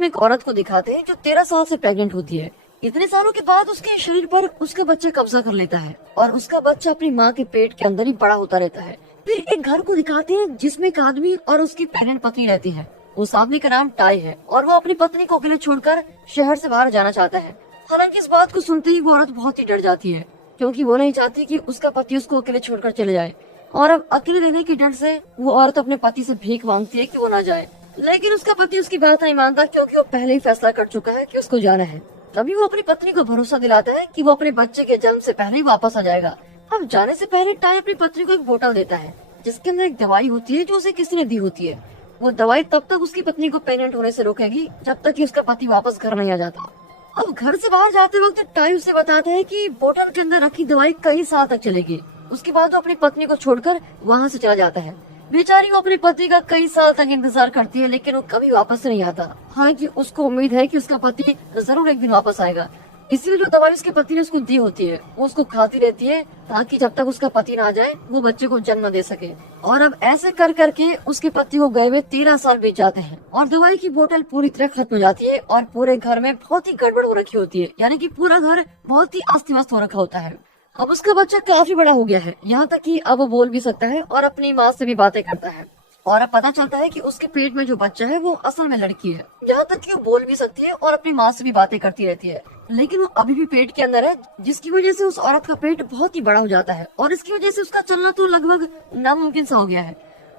में एक औरत को दिखाते हैं जो 13 साल से प्रेग्नेंट होती है। इतने सालों के बाद उसके शरीर पर उसका बच्चा कब्जा कर लेता है और उसका बच्चा अपनी माँ के पेट के अंदर ही बड़ा होता रहता है। फिर एक घर को दिखाते हैं जिसमें एक आदमी और उसकी प्रेग्नेंट पत्नी रहती है। उस आदमी का नाम टाई है और वो अपनी पत्नी को अकेले छोड़कर शहर से बाहर जाना चाहता है। हालांकि इस बात को सुनते ही वो औरत बहुत ही डर जाती है, क्योंकि वो नहीं चाहती कि उसका पति उसको अकेले छोड़कर चले जाए। और अब अकेले रहने के डर से वो औरत अपने पति से भीख मांगती है कि वो ना जाए, लेकिन उसका पति उसकी बात नहीं मानता, क्योंकि वो पहले ही फैसला कर चुका है कि उसको जाना है। तभी वो अपनी पत्नी को भरोसा दिलाता है कि वो अपने बच्चे के जन्म से पहले ही वापस आ जाएगा। अब जाने से पहले टाई अपनी पत्नी को एक बोतल देता है जिसके अंदर एक दवाई होती है जो उसे किसी ने दी होती है। वो दवाई तब तक उसकी पत्नी को प्रेग्नेंट होने से रोकेगी जब तक कि उसका पति वापस घर नहीं आ जाता। अब घर से बाहर जाते वक्त टाई उसे बताता है कि बोतल के अंदर रखी दवाई कई साल तक चलेगी। उसके बाद वो अपनी पत्नी को छोड़कर वहाँ से चला जाता है। बेचारी वो अपने पति का कई साल तक इंतजार करती है, लेकिन वो कभी वापस नहीं आता। हालांकि उसको उम्मीद है कि उसका पति जरूर एक दिन वापस आएगा। इसलिए जो दवाई उसके पति ने उसको दी होती है वो उसको खाती रहती है, ताकि जब तक उसका पति ना आ जाए वो बच्चे को जन्म दे सके। और अब ऐसे कर करके उसके पति को गए हुए 13 साल बीत जाते हैं और दवाई की बोतल पूरी तरह खत्म हो जाती है और पूरे घर में बहुत ही गड़बड़ हो रखी होती है, यानी कि पूरा घर बहुत ही अस्त व्यस्त हो रखा होता है। अब उसका बच्चा काफी बड़ा हो गया है, यहाँ तक कि अब वो बोल भी सकता है और अपनी माँ से भी बातें करता है। और अब पता चलता है कि उसके पेट में जो बच्चा है वो असल में लड़की है, यहाँ तक कि वो बोल भी सकती है और अपनी माँ से भी बातें करती रहती है। लेकिन वो अभी भी पेट के अंदर है, जिसकी वजह से उस औरत का पेट बहुत ही बड़ा हो जाता है और इसकी वजह से उसका चलना तो लगभग नामुमकिन सा हो गया है।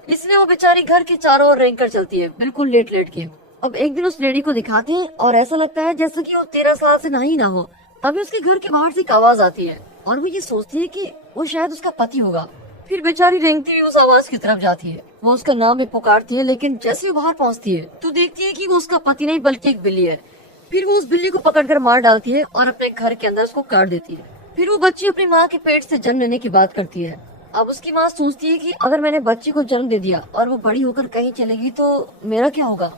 इसलिए वो बेचारी घर के चारों ओर रेंग कर चलती है, बिल्कुल लेट लेट के। अब एक दिन उस लेडी को दिखाते हैं और ऐसा लगता है जैसे कि वो 13 साल से नहीं ना हो। तभी उसके घर के बाहर से एक आवाज आती है और वो ये सोचती है कि वो शायद उसका पति होगा। फिर बेचारी रेंगती हुई उस आवाज की तरफ जाती है। वो उसका नाम भी पुकारती है, लेकिन जैसे वो बाहर पहुंचती है तो देखती है कि वो उसका पति नहीं बल्कि एक बिल्ली है। फिर वो उस बिल्ली को पकड़कर मार डालती है और अपने घर के अंदर उसको काट देती है। फिर वो बच्ची अपनी माँ के पेट से जन्म लेने की बात करती है। अब उसकी माँ सोचती है कि अगर मैंने बच्ची को जन्म दे दिया और वो बड़ी होकर कहीं चलेगी तो मेरा क्या होगा।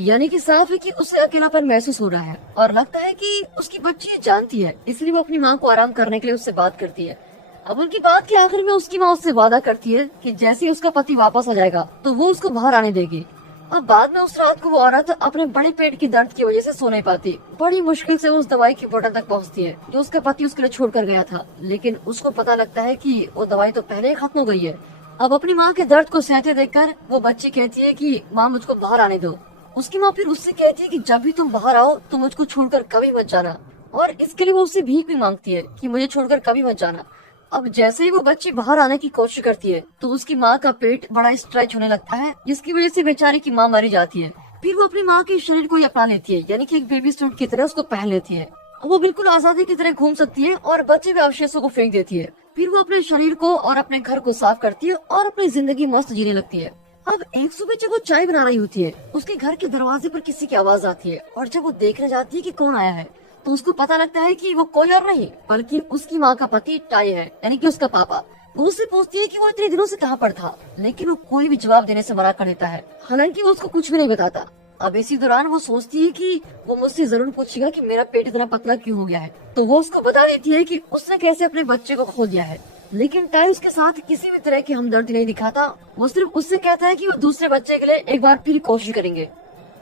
यानी कि साफ है कि उसे अकेलापन महसूस हो रहा है और लगता है कि उसकी बच्ची ये जानती है, इसलिए वो अपनी माँ को आराम करने के लिए उससे बात करती है। अब उनकी बात के आखिर में उसकी माँ उससे वादा करती है कि जैसे ही उसका पति वापस आ जाएगा तो वो उसको बाहर आने देगी। अब बाद में उस रात को वो औरत अपने बड़े पेट की दर्द की वजह से सो नहीं पाती। बड़ी मुश्किल से उस दवाई की बोतल तक पहुंचती है जो उसका पति उसके लिए छोड़कर गया था, लेकिन उसको पता लगता है कि वो दवाई तो पहले ही खत्म हो गई है। अब अपनी माँ के दर्द को सहते देखकर वो बच्ची कहती है कि माँ मुझको बाहर आने दो। उसकी माँ फिर उससे कहती है कि जब भी तुम बाहर आओ तो मुझको छोड़कर कभी मत जाना, और इसके लिए वो उससे भीख भी मांगती है कि मुझे छोड़कर कभी मत जाना। अब जैसे ही वो बच्ची बाहर आने की कोशिश करती है तो उसकी माँ का पेट बड़ा स्ट्रेच होने लगता है, जिसकी वजह से बेचारी की माँ मरी जाती है। फिर वो अपनी माँ के शरीर को ही अपना लेती है, यानी कि एक बेबी सूट की तरह उसको पहन लेती है। वो बिल्कुल आजादी की तरह घूम सकती है और बचे हुए अवशेषों को फेंक देती है। फिर वो अपने शरीर को और अपने घर को साफ करती है और अपनी जिंदगी मस्त जीने लगती है। अब एक सुबह जब वो चाय बना रही होती है, उसके घर के दरवाजे पर किसी की आवाज आती है और जब वो देखने जाती है कि कौन आया है तो उसको पता लगता है कि वो कोई और नहीं बल्कि उसकी माँ का पति टाई है, यानी कि उसका पापा। वो उससे पूछती है कि वो इतने दिनों से कहाँ पर था, लेकिन वो कोई भी जवाब देने से मना कर देता है। हालांकि वो उसको कुछ भी नहीं बताता। अब इसी दौरान वो सोचती है कि वो मुझसे जरूर पूछेगा कि मेरा पेट इतना पतला क्यों हो गया है, तो वो उसको बता देती है कि उसने कैसे अपने बच्चे को खो दिया है। लेकिन टाई उसके साथ किसी भी तरह की हमदर्दी नहीं दिखाता। वो सिर्फ उससे कहता है कि वो दूसरे बच्चे के लिए एक बार फिर कोशिश करेंगे।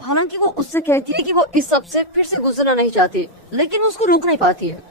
हालांकि वो उससे कहती है कि वो इस सब से फिर से गुजरना नहीं चाहती, लेकिन वो उसको रोक नहीं पाती है।